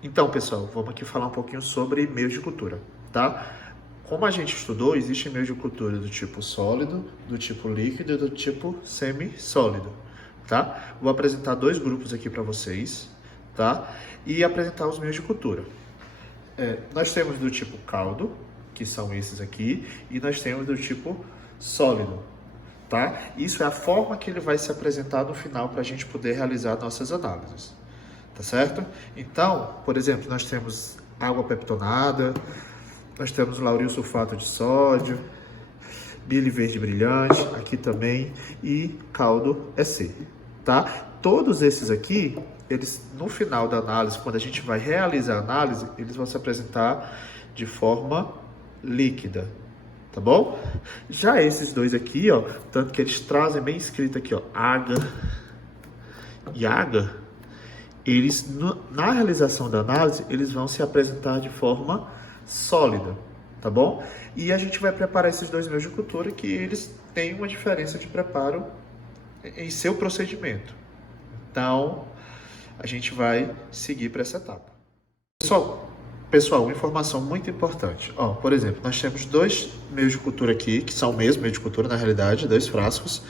Então, pessoal, vamos aqui falar um pouquinho sobre meios de cultura, tá? Como a gente estudou, existe meio de cultura do tipo sólido, do tipo líquido e do tipo semi-sólido, tá? Vou apresentar dois grupos aqui para vocês, tá? E apresentar os meios de cultura. Nós temos do tipo caldo, que são esses aqui, e nós temos do tipo sólido, tá? Isso é a forma que ele vai se apresentar no final para a gente poder realizar nossas análises. Tá certo? Então, por exemplo, nós temos água peptonada, nós temos lauril sulfato de sódio, bile verde brilhante, aqui também, e caldo EC, tá? Todos esses aqui, eles no final da análise, quando a gente vai realizar a análise, eles vão se apresentar de forma líquida, tá bom? Já esses dois aqui, ó, tanto que eles trazem bem escrito aqui, ó, água e água, eles, na realização da análise, eles vão se apresentar de forma sólida, tá bom? E a gente vai preparar esses dois meios de cultura que eles têm uma diferença de preparo em seu procedimento. Então, a gente vai seguir para essa etapa. Pessoal, uma informação muito importante. Ó, por exemplo, nós temos dois meios de cultura aqui, que são o mesmo meio de cultura, na realidade, dois frascos.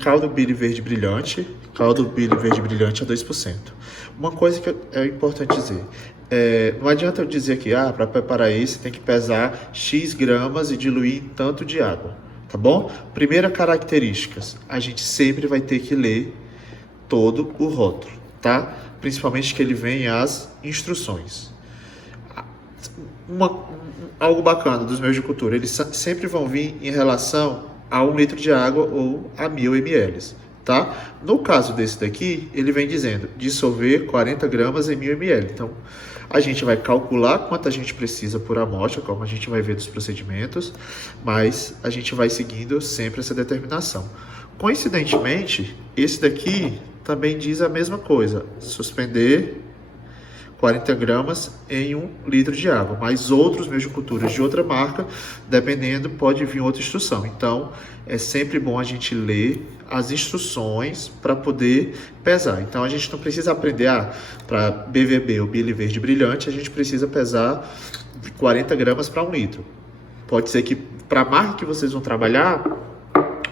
Caldo bile verde brilhante, caldo bile verde brilhante a 2%. Uma coisa que é importante dizer, não adianta eu dizer que para preparar esse tem que pesar X gramas e diluir em tanto de água, tá bom? Primeira característica, a gente sempre vai ter que ler todo o rótulo, tá? Principalmente que ele vem as instruções. Algo bacana dos meios de cultura, eles sempre vão vir em relação a 1 litro de água ou a 1000 ml, tá? No caso desse daqui, ele vem dizendo dissolver 40 gramas em 1000 ml. Então, a gente vai calcular quanto a gente precisa por amostra, como a gente vai ver dos procedimentos, mas a gente vai seguindo sempre essa determinação. Coincidentemente, esse daqui também diz a mesma coisa, suspender 40 gramas em 1 litro de água, mas outros meios de cultura de outra marca, dependendo, pode vir outra instrução. Então, é sempre bom a gente ler as instruções para poder pesar. Então, a gente não precisa aprender, para BVB ou bile verde brilhante, a gente precisa pesar 40 gramas para 1 litro. Pode ser que, para a marca que vocês vão trabalhar,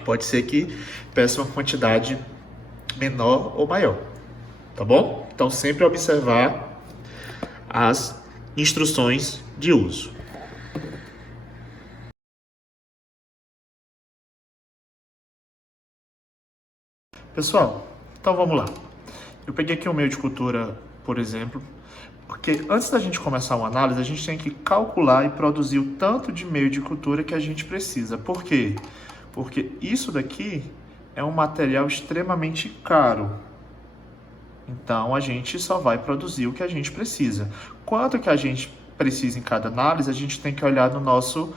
pode ser que peça uma quantidade menor ou maior, tá bom? Então, sempre observar as instruções de uso. Pessoal, então vamos lá. Eu peguei aqui o meio de cultura, por exemplo, porque antes da gente começar uma análise, a gente tem que calcular e produzir o tanto de meio de cultura que a gente precisa. Por quê? Porque isso daqui é um material extremamente caro. Então, a gente só vai produzir o que a gente precisa. Quanto que a gente precisa em cada análise, a gente tem que olhar no nosso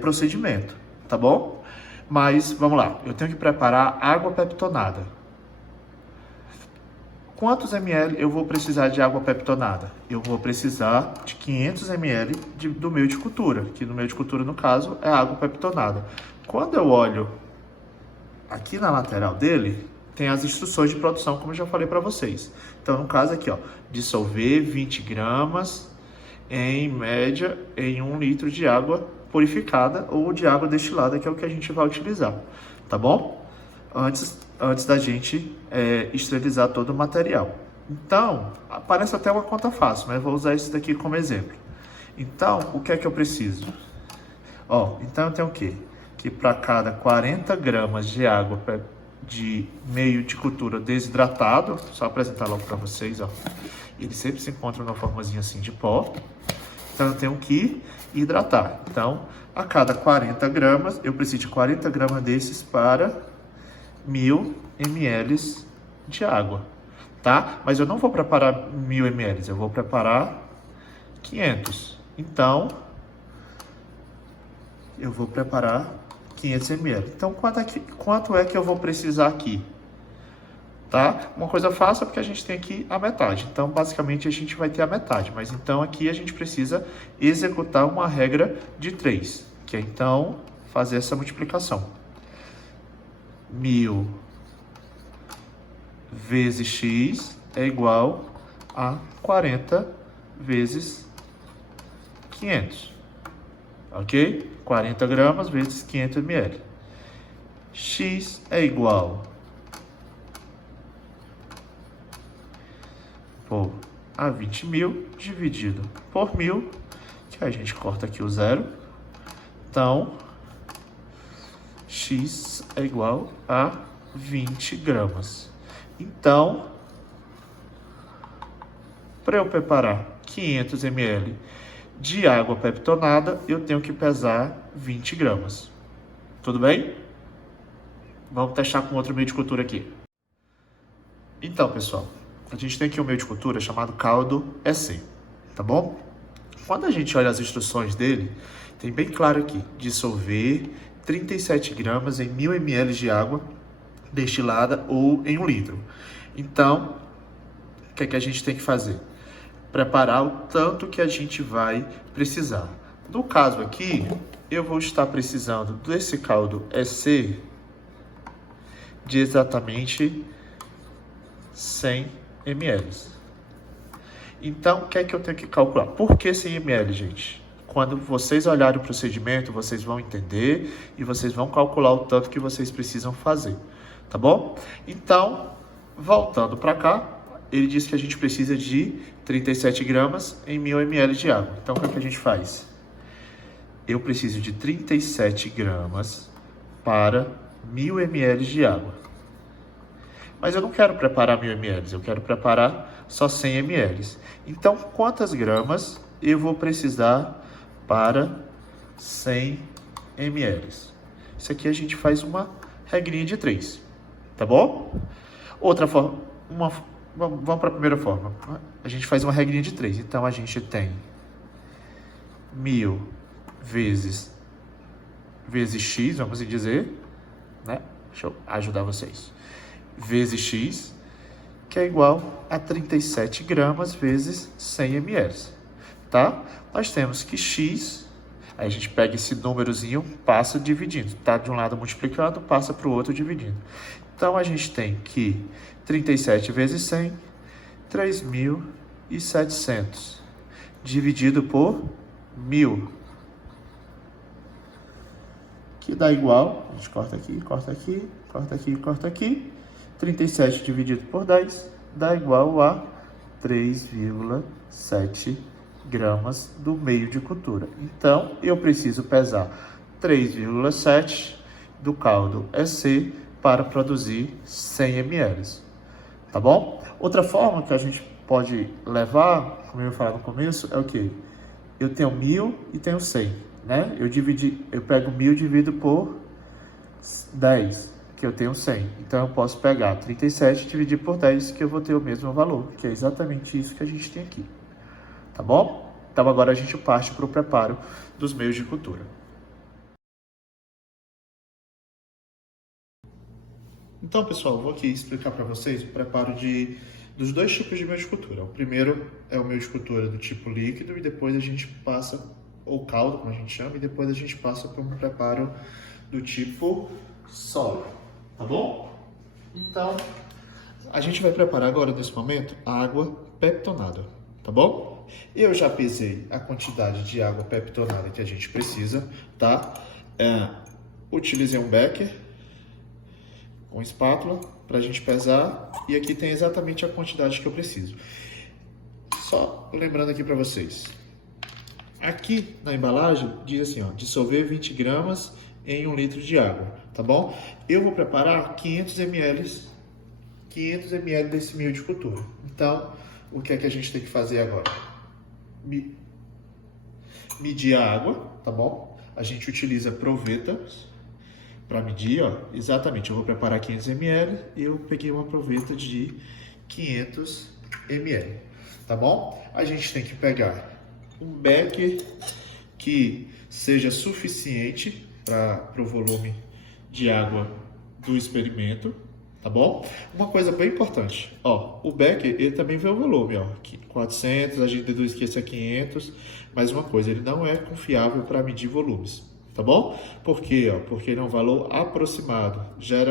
procedimento, tá bom? Mas, vamos lá, eu tenho que preparar água peptonada. Quantos ml eu vou precisar de água peptonada? Eu vou precisar de 500 ml do meio de cultura, que no meio de cultura, no caso, é água peptonada. Quando eu olho aqui na lateral dele, tem as instruções de produção, como eu já falei para vocês. Então, no caso aqui, ó, dissolver 20 gramas em média em 1 litro de água purificada ou de água destilada, que é o que a gente vai utilizar, tá bom? Antes da gente esterilizar todo o material. Então, parece até uma conta fácil, mas eu vou usar isso daqui como exemplo. Então, o que é que eu preciso? Ó, então eu tenho o quê? Que para cada 40 gramas de água de meio de cultura desidratado, só apresentar logo para vocês, ó. Ele sempre se encontra numa formazinha assim de pó. Então eu tenho que hidratar. Então, a cada 40 gramas, eu preciso de 40 gramas desses para 1000 ml de água, tá? Mas eu não vou preparar 1000 ml, eu vou preparar 500. Então, eu vou preparar 500 ml. Então, quanto é que eu vou precisar aqui? Tá? Uma coisa fácil é porque a gente tem aqui a metade. Então, basicamente, a gente vai ter a metade. Mas, então, aqui a gente precisa executar uma regra de 3, que é, então, fazer essa multiplicação. 1000 vezes x é igual a 40 vezes 500. Ok? 40 gramas vezes 500 ml. X é igual por a 20.000 dividido por 1.000, que a gente corta aqui o zero. Então, X é igual a 20 gramas. Então, para eu preparar 500 ml de água peptonada, eu tenho que pesar 20 gramas. Tudo bem? Vamos testar com outro meio de cultura aqui. Então, pessoal, a gente tem aqui um meio de cultura chamado caldo EC, tá bom? Quando a gente olha as instruções dele, tem bem claro aqui, dissolver 37 gramas em 1.000 ml de água destilada ou em 1 litro. Então, o que é que a gente tem que fazer? Preparar o tanto que a gente vai precisar. No caso aqui, eu vou estar precisando desse caldo EC de exatamente 100 ml. Então, o que é que eu tenho que calcular? Por que 100 ml, gente? Quando vocês olharem o procedimento, vocês vão entender e vocês vão calcular o tanto que vocês precisam fazer, tá bom? Então, voltando para cá, ele diz que a gente precisa de 37 gramas em 1.000 ml de água. Então, o que é que a gente faz? Eu preciso de 37 gramas para 1.000 ml de água. Mas eu não quero preparar 1.000 ml, eu quero preparar só 100 ml. Então, quantas gramas eu vou precisar para 100 ml? Isso aqui a gente faz uma regrinha de 3, tá bom? Outra forma, vamos para a primeira forma. A gente faz uma regrinha de 3. Então, a gente tem 1.000 vezes x, vamos dizer, né? Deixa eu ajudar vocês. Vezes x, que é igual a 37 gramas vezes 100 ml, tá? Nós temos que x, aí a gente pega esse númerozinho, passa dividindo, tá? De um lado multiplicando, passa para o outro dividindo. Então, a gente tem que 37 vezes 100, 3.700, dividido por 1.000, que dá igual, a gente corta aqui, corta aqui, corta aqui, corta aqui, 37 dividido por 10 dá igual a 3,7 gramas do meio de cultura. Então, eu preciso pesar 3,7 do caldo EC para produzir 100 ml. Tá bom? Outra forma que a gente pode levar, como eu ia falar no começo, é o quê? Eu tenho 1.000 e tenho 100, né? Eu pego 1.000 e divido por 10, que eu tenho 100. Então, eu posso pegar 37 e dividir por 10, que eu vou ter o mesmo valor, que é exatamente isso que a gente tem aqui. Tá bom? Então, agora a gente parte para o preparo dos meios de cultura. Então, pessoal, eu vou aqui explicar para vocês o preparo dos dois tipos de meio de cultura. O primeiro é o meio de cultura do tipo líquido e depois a gente passa, ou caldo, como a gente chama, e depois a gente passa para um preparo do tipo sólido, tá bom? Então, a gente vai preparar agora, nesse momento, a água peptonada, tá bom? Eu já pesei a quantidade de água peptonada que a gente precisa, tá? Utilizei um becker com espátula para a gente pesar e aqui tem exatamente a quantidade que eu preciso. Só lembrando aqui para vocês, aqui na embalagem diz assim, ó, dissolver 20 gramas em 1 litro de água, tá bom? Eu vou preparar 500 ml desse meio de cultura. Então, o que é que a gente tem que fazer agora? Medir a água, tá bom? A gente utiliza proveta para medir, ó, exatamente, eu vou preparar 500 ml e eu peguei uma proveta de 500 ml, tá bom? A gente tem que pegar um becker que seja suficiente para o volume de água do experimento, tá bom? Uma coisa bem importante, ó, o becker, ele também vê o volume, ó, 400, a gente deduz que esse é 500, mas uma coisa, ele não é confiável para medir volumes. Tá bom? Por quê? Porque ele é um valor aproximado,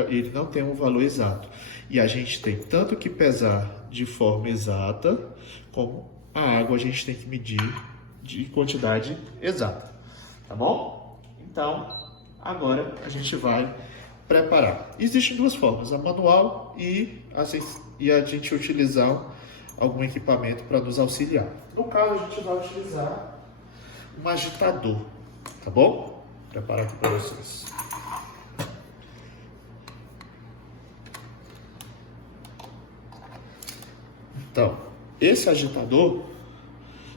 ele não tem um valor exato. E a gente tem tanto que pesar de forma exata, como a água a gente tem que medir de quantidade exata, tá bom? Então, agora a gente vai preparar. Existem duas formas, a manual e a gente utilizar algum equipamento para nos auxiliar. No caso, a gente vai utilizar um agitador, tá bom? Vou preparar aqui para vocês. Então, esse agitador,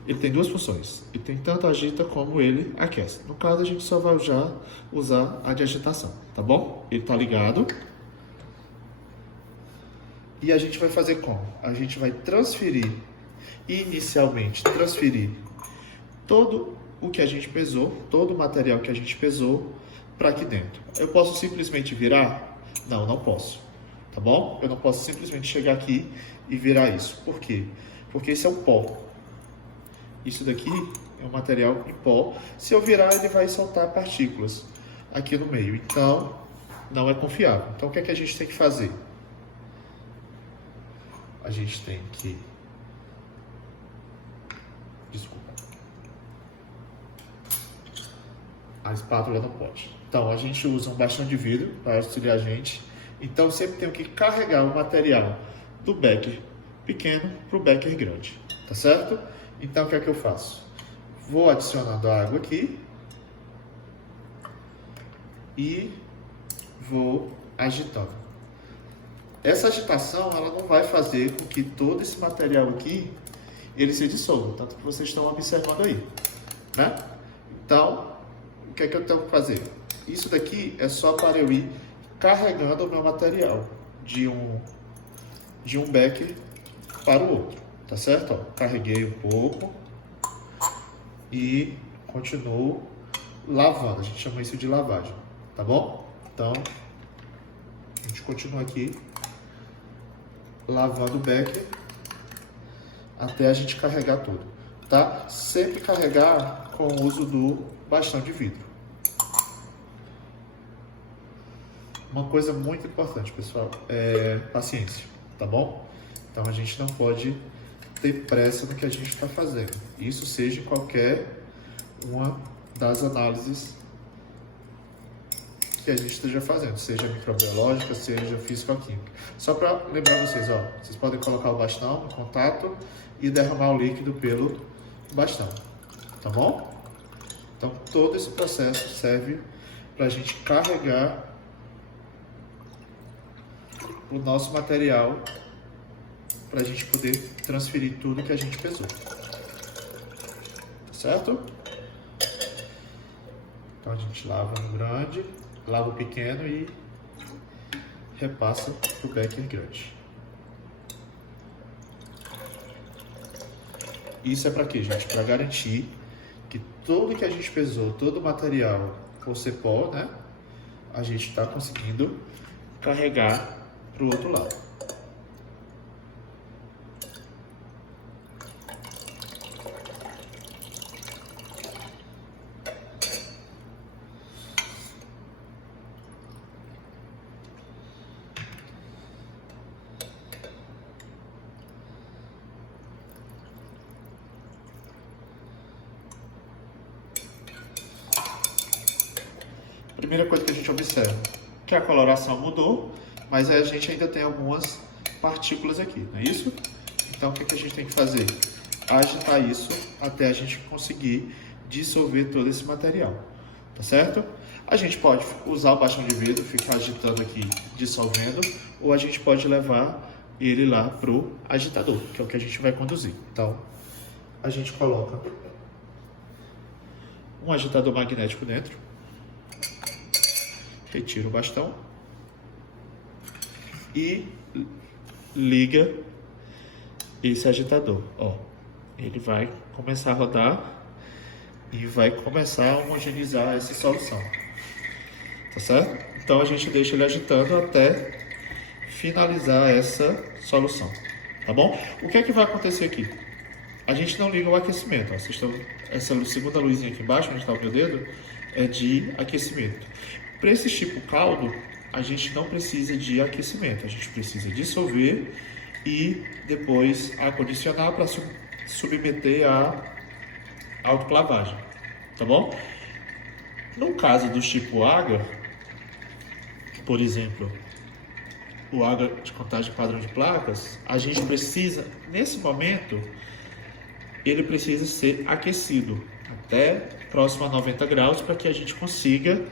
ele tem duas funções. Ele tem tanto agita como ele aquece. No caso, a gente só vai usar a de agitação, tá bom? Ele tá ligado. E a gente vai fazer como? A gente vai inicialmente transferir todo o que a gente pesou, todo o material que a gente pesou para aqui dentro. Eu posso simplesmente virar? Não, não posso. Tá bom? Eu não posso simplesmente chegar aqui e virar isso. Por quê? Porque esse é o pó. Isso daqui é um material em pó. Se eu virar, ele vai soltar partículas aqui no meio. Então, não é confiável. Então, o que é que a gente tem que fazer? A gente tem que... Desculpa. A espátula não pode. Então, a gente usa um bastão de vidro para auxiliar a gente. Então, sempre tenho que carregar o material do becker pequeno para o becker grande, tá certo? Então, o que é que eu faço? Vou adicionando a água aqui e vou agitando. Essa agitação, ela não vai fazer com que todo esse material aqui, ele se dissolva, tanto que vocês estão observando aí, né? Então, o que é que eu tenho que fazer? Isso daqui é só para eu ir carregando o meu material de um becker para o outro, tá certo? Ó, carreguei um pouco e continuo lavando. A gente chama isso de lavagem, tá bom? Então, a gente continua aqui lavando o becker até a gente carregar tudo, tá? Sempre carregar com o uso do bastão de vidro. Uma coisa muito importante, pessoal, é paciência, tá bom? Então a gente não pode ter pressa no que a gente está fazendo. Isso seja em qualquer uma das análises que a gente esteja fazendo, seja microbiológica, seja físico-química. Só para lembrar vocês, ó, vocês podem colocar o bastão no contato e derramar o líquido pelo bastão, tá bom? Então todo esse processo serve para a gente carregar o nosso material para a gente poder transferir tudo que a gente pesou, certo? Então a gente lava no grande, lava o pequeno e repassa para o becker grande. Isso é para quê, gente? Para garantir que tudo que a gente pesou, todo o material por ser pó, né, a gente está conseguindo carregar para o outro lado. Primeira coisa que a gente observa, que a coloração mudou, mas a gente ainda tem algumas partículas aqui, não é isso? Então, o que a gente tem que fazer? Agitar isso até a gente conseguir dissolver todo esse material, tá certo? A gente pode usar o bastão de vidro, ficar agitando aqui, dissolvendo, ou a gente pode levar ele lá pro agitador, que é o que a gente vai conduzir. Então, a gente coloca um agitador magnético dentro, retira o bastão e liga esse agitador. Ó, ele vai começar a rodar e vai começar a homogeneizar essa solução, tá certo? Então a gente deixa ele agitando até finalizar essa solução, tá bom? O que é que vai acontecer aqui? A gente não liga o aquecimento, ó. Vocês estão, essa segunda luzinha aqui embaixo, onde está o meu dedo, é de aquecimento. Para esse tipo caldo, a gente não precisa de aquecimento, a gente precisa dissolver e depois acondicionar para submeter a autoclavagem, tá bom? No caso do tipo água, por exemplo, o água de contagem padrão de placas, a gente precisa, nesse momento, ele precisa ser aquecido até próximo a 90 graus para que a gente consiga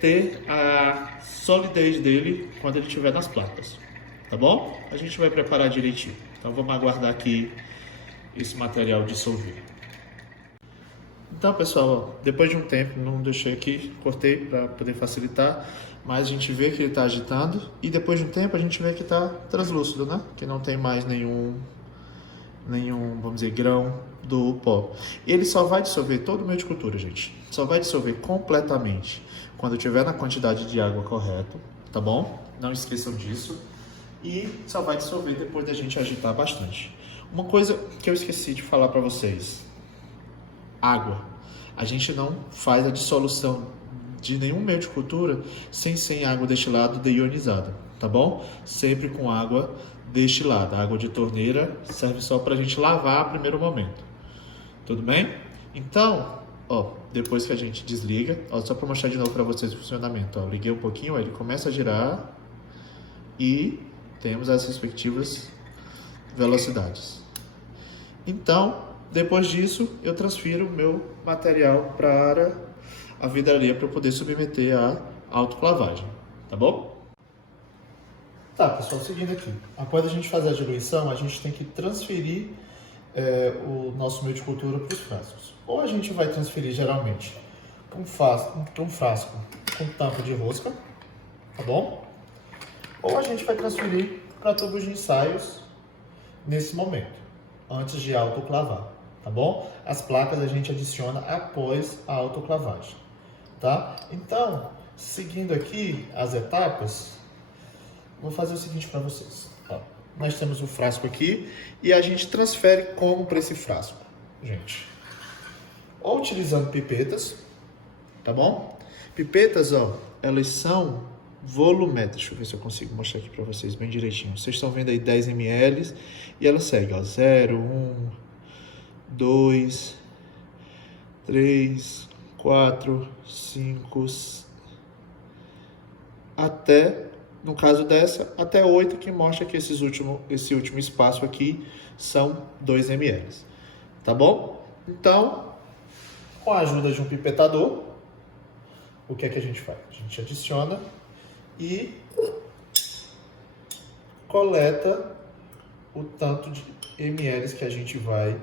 ter a solidez dele quando ele estiver nas placas, tá bom? A gente vai preparar direitinho. Então vamos aguardar aqui esse material dissolver. Então, pessoal, depois de um tempo, não deixei aqui, cortei para poder facilitar, mas a gente vê que ele está agitando e depois de um tempo a gente vê que está translúcido, né? Que não tem mais nenhum, vamos dizer, grão do pó. Ele só vai dissolver todo o meio de cultura, gente. Só vai dissolver completamente quando tiver na quantidade de água correta, tá bom? Não esqueçam disso. E só vai dissolver depois da gente agitar bastante. Uma coisa que eu esqueci de falar para vocês. Água. A gente não faz a dissolução de nenhum meio de cultura sem água destilada deionizada, tá bom? Sempre com água destilada. A água de torneira serve só para a gente lavar no primeiro momento. Tudo bem? Então, ó, depois que a gente desliga, ó, só para mostrar de novo para vocês o funcionamento. Ó, liguei um pouquinho, ó, ele começa a girar e temos as respectivas velocidades. Então, depois disso, eu transfiro o meu material para a vidraria para eu poder submeter à autoclavagem, tá bom? Tá, pessoal, seguindo aqui. Após a gente fazer a diluição, a gente tem que transferir o nosso meio de cultura para os frascos. Ou a gente vai transferir, geralmente, para um frasco com tampa de rosca, tá bom? Ou a gente vai transferir para tubos de ensaios nesse momento, antes de autoclavar, tá bom? As placas a gente adiciona após a autoclavagem, tá? Então, seguindo aqui as etapas, vou fazer o seguinte para vocês. Ó, nós temos o frasco aqui e a gente transfere como para esse frasco, gente? Ou utilizando pipetas, tá bom? Pipetas, ó, elas são volumétricas. Deixa eu ver se eu consigo mostrar aqui para vocês bem direitinho. Vocês estão vendo aí 10 ml e ela segue, ó, 0, 1, 2, 3, 4, 5, até, no caso dessa, até 8, que mostra que esse último espaço aqui são 2 ml. Tá bom? Então, com a ajuda de um pipetador, o que é que a gente faz? A gente adiciona e coleta o tanto de ml que a gente vai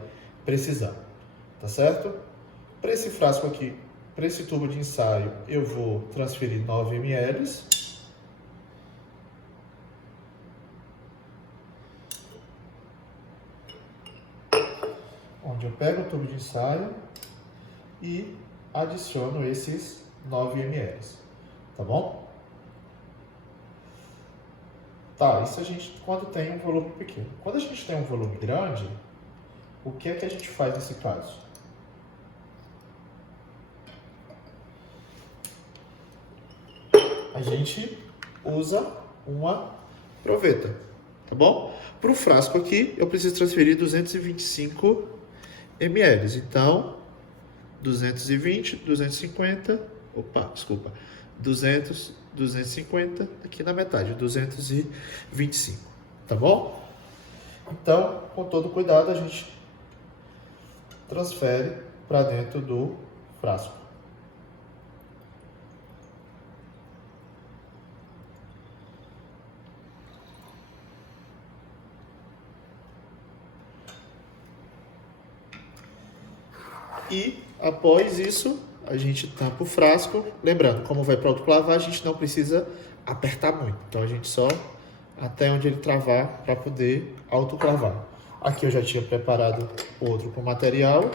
precisar, tá certo? Para esse frasco aqui, para esse tubo de ensaio, eu vou transferir 9 ml. Onde eu pego o tubo de ensaio e adiciono esses 9 ml, tá bom? Tá, isso a gente quando tem um volume pequeno. Quando a gente tem um volume grande, o que é que a gente faz nesse caso? A gente usa uma proveta, tá bom? Para o frasco aqui, eu preciso transferir 225 ml. Então, 220, 250, 200, 250, aqui na metade, 225, tá bom? Então, com todo cuidado, a gente transfere para dentro do frasco. E após isso, a gente tampa o frasco. Lembrando, como vai para autoclavar, a gente não precisa apertar muito. Então a gente só até onde ele travar para poder autoclavar. Aqui eu já tinha preparado outro com material,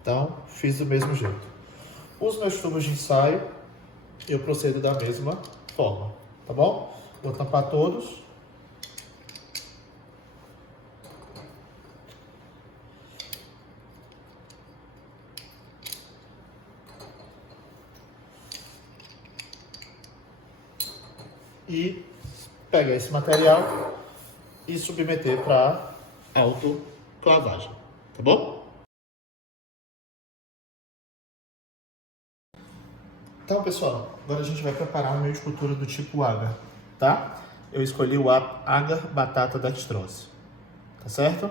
então fiz do mesmo jeito. Os meus tubos de ensaio, eu procedo da mesma forma, tá bom? Vou tampar todos. E pegar esse material e submeter para autoclavagem, tá bom? Então, pessoal, agora a gente vai preparar um meio de cultura do tipo agar, tá? Eu escolhi o agar batata dextrose, tá certo?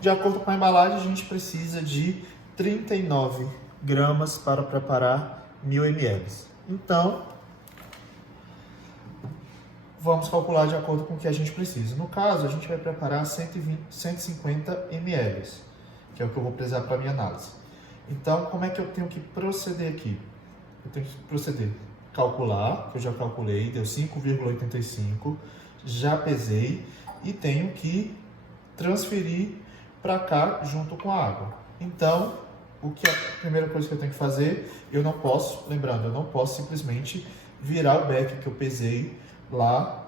De acordo com a embalagem, a gente precisa de 39 gramas para preparar 1000 ml. Então, vamos calcular de acordo com o que a gente precisa. No caso, a gente vai preparar 150 ml, que é o que eu vou precisar para a minha análise. Então, como é que eu tenho que proceder aqui? Eu tenho que proceder, calcular, que eu já calculei, deu 5,85, já pesei e tenho que transferir para cá junto com a água. Então, o que é a primeira coisa que eu tenho que fazer? Eu não posso, lembrando, eu não posso simplesmente virar o beck que eu pesei lá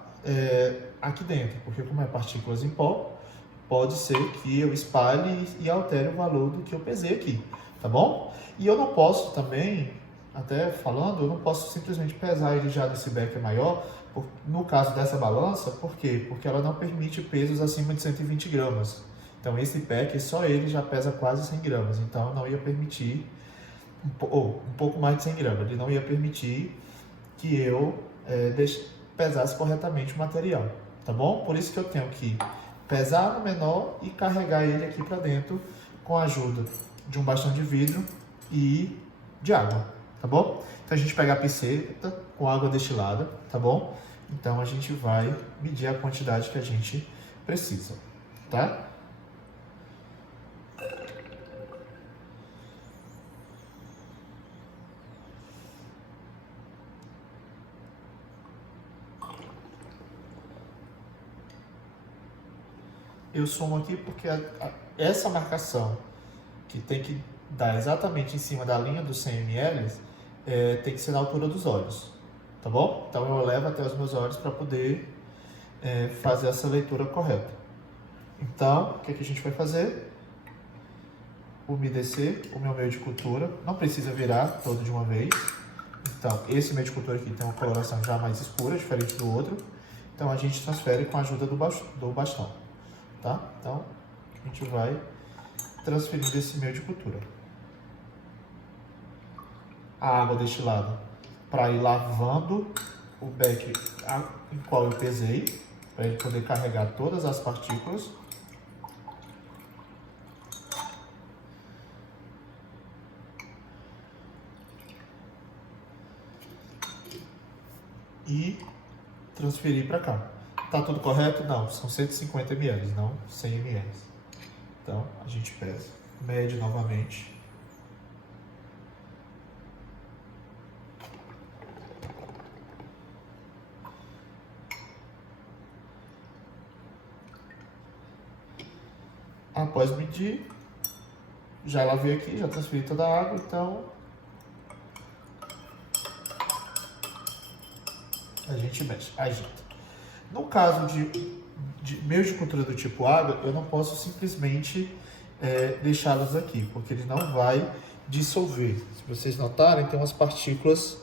aqui dentro, porque como é partículas em pó, pode ser que eu espalhe e altere o valor do que eu pesei aqui, tá bom? E eu não posso também, até falando, eu não posso simplesmente pesar ele já nesse becker maior, no caso dessa balança, por quê? Porque ela não permite pesos acima de 120 gramas. Então esse becker, só ele já pesa quase 100 gramas, então eu não ia permitir, um pouco mais de 100 gramas, ele não ia permitir que eu pesasse corretamente o material, tá bom? Por isso que eu tenho que pesar no menor e carregar ele aqui para dentro com a ajuda de um bastão de vidro e de água. Tá bom? Então a gente pega a piceta com água destilada, tá bom? Então a gente vai medir a quantidade que a gente precisa, tá? Eu somo aqui porque essa marcação que tem que dar exatamente em cima da linha dos 100 ml tem que ser na altura dos olhos, tá bom? Então eu levo até os meus olhos para poder fazer essa leitura correta. Então, o que a gente vai fazer? Umedecer o meu meio de cultura, não precisa virar todo de uma vez. Então, esse meio de cultura aqui tem uma coloração já mais escura, diferente do outro. Então, a gente transfere com a ajuda do bastão, tá? Então, a gente vai transferindo esse meio de cultura. A água destilada para ir lavando o beck em qual eu pesei, para ele poder carregar todas as partículas. E transferir para cá. Tá tudo correto? Não, são 150 ml, não 100 ml. Então, a gente pesa, mede novamente. Após medir, já lavei aqui, já transferi toda a água, então a gente mexe, agita. No caso de meios de cultura do tipo água, eu não posso simplesmente deixá-los aqui, porque ele não vai dissolver. Se vocês notarem, tem umas partículas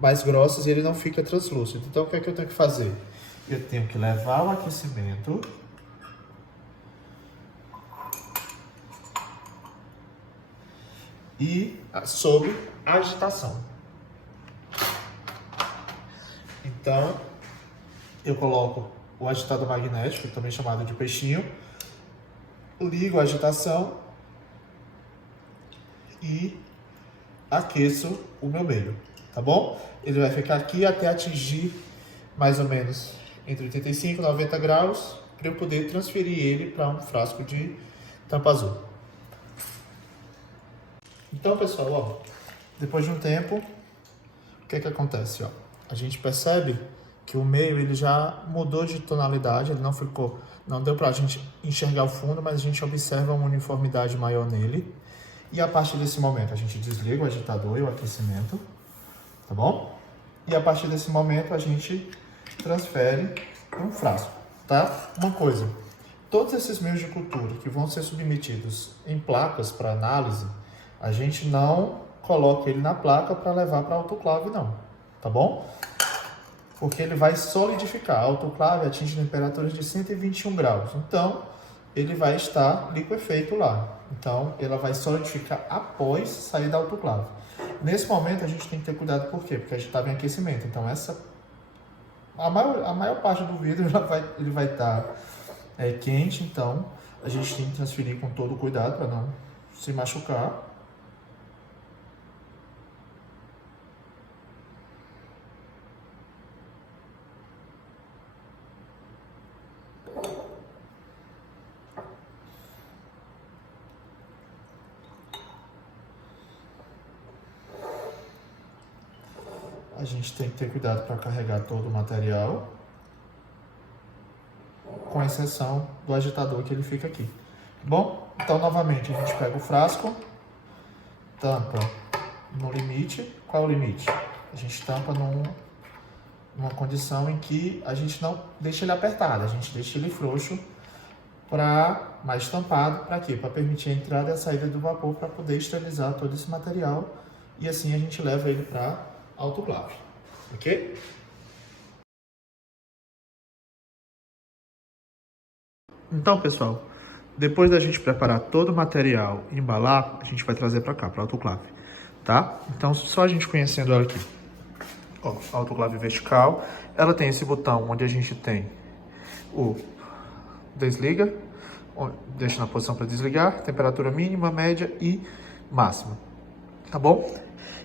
mais grossas e ele não fica translúcido. Então, o que é que eu tenho que fazer? Eu tenho que levar o aquecimento e sob agitação. Então, eu coloco o agitador magnético, também chamado de peixinho, ligo a agitação e aqueço o meu meio, tá bom? Ele vai ficar aqui até atingir mais ou menos entre 85 e 90 graus, para eu poder transferir ele para um frasco de tampa azul. Então, pessoal, ó, depois de um tempo, o que acontece? Ó? A gente percebe que o meio ele já mudou de tonalidade, ele não deu para a gente enxergar o fundo, mas a gente observa uma uniformidade maior nele. E a partir desse momento a gente desliga o agitador e o aquecimento, tá bom? E a partir desse momento a gente transfere para um frasco, tá? Uma coisa, todos esses meios de cultura que vão ser submetidos em placas para análise, a gente não coloca ele na placa para levar para autoclave não, tá bom? porque ele vai solidificar. A autoclave atinge temperaturas de 121 graus. Então, ele vai estar liquefeito lá. Então, ela vai solidificar após sair da autoclave. Nesse momento, a gente tem que ter cuidado, por quê? Porque a gente estava em aquecimento. Então, a maior parte do vidro ele vai estar quente. Então, a gente tem que transferir com todo cuidado para não se machucar. A gente tem que ter cuidado para carregar todo o material, com exceção do agitador que ele fica aqui. Bom, então novamente a gente pega o frasco, tampa no limite. Qual é o limite? A gente tampa numa condição em que a gente não deixa ele apertado, a gente deixa ele frouxo, mais tampado, para quê? Para permitir a entrada e a saída do vapor, para poder esterilizar todo esse material, e assim a gente leva ele para autoclave, ok? Então, pessoal, depois da gente preparar todo o material e embalar, a gente vai trazer para cá, para a autoclave, tá? Então, só a gente conhecendo ela aqui. Ó, a autoclave vertical, ela tem esse botão onde a gente tem o desliga, deixa na posição para desligar, temperatura mínima, média e máxima, tá bom?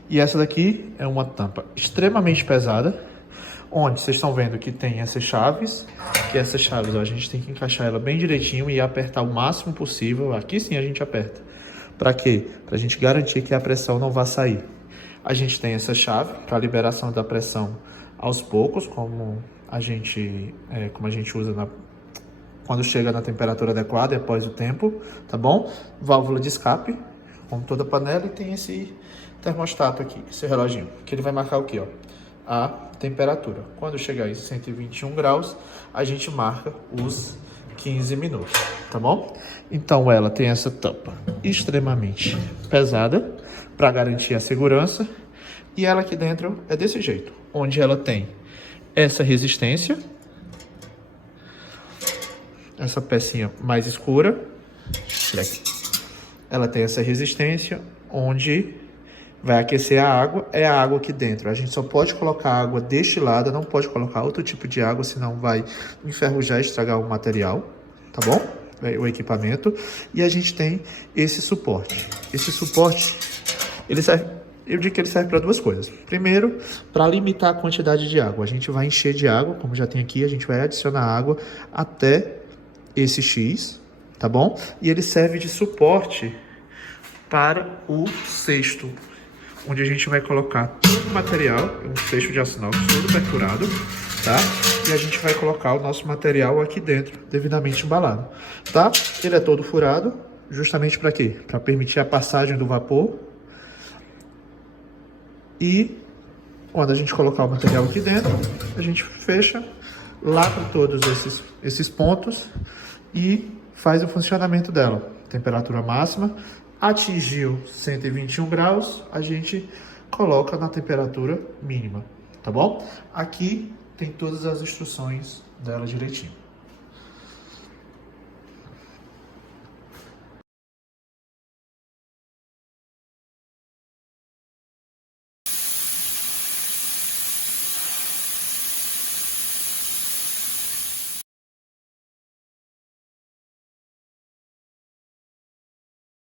E essa daqui é uma tampa extremamente pesada, onde vocês estão vendo que tem essas chaves, ó, a gente tem que encaixar ela bem direitinho e apertar o máximo possível. Aqui sim a gente aperta. Para quê? Para a gente garantir que a pressão não vá sair. A gente tem essa chave para liberação da pressão aos poucos, como a gente usa quando chega na temperatura adequada e após o tempo, tá bom? Válvula de escape, como toda panela, e tem esse termostato aqui, esse reloginho, que ele vai marcar o quê, ó? A temperatura. Quando chegar em 121 graus, a gente marca os 15 minutos, tá bom? Então ela tem essa tampa extremamente pesada para garantir a segurança, e ela aqui dentro é desse jeito, onde ela tem essa resistência, essa pecinha mais escura, ela tem essa resistência onde vai aquecer a água, é a água aqui dentro. A gente só pode colocar água destilada, não pode colocar outro tipo de água, senão vai enferrujar e estragar o material, tá bom? O equipamento. E a gente tem esse suporte. Esse suporte, eu digo que ele serve para duas coisas. Primeiro, para limitar a quantidade de água. A gente vai encher de água, como já tem aqui, a gente vai adicionar água até esse X, tá bom? E ele serve de suporte para o cesto, onde a gente vai colocar todo o material, um cesto de aço inox todo perfurado, tá? E a gente vai colocar o nosso material aqui dentro, devidamente embalado, tá? Ele é todo furado, justamente para quê? Para permitir a passagem do vapor. E quando a gente colocar o material aqui dentro, a gente fecha, lacra todos esses pontos e faz o funcionamento dela. Temperatura máxima. Atingiu 121 graus, a gente coloca na temperatura mínima, tá bom? Aqui tem todas as instruções dela direitinho.